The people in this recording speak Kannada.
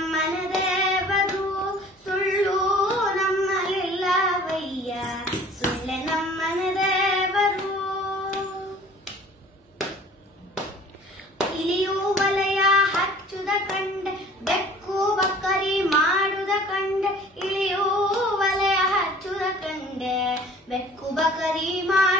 ನಮ್ಮನ ದೇವರು ಸುಳ್ಳು ನಮ್ಮಲಿಲ್ಲವಯ್ಯ ಸುಳ್ಳೆ ನಮ್ಮನ ದೇವರು ಇಲಿಯು ವಲಯ ಹಚ್ಚುದ ಕಂಡೆ ಬೆಕ್ಕು ಬಕ್ಕರಿ ಮಾಡುದ ಕಂಡೆ ಇಲಿಯು ವಲಯ ಹಚ್ಚುದ ಕಂಡೆ ಬೆಕ್ಕು ಬಕರಿ ಮಾಡ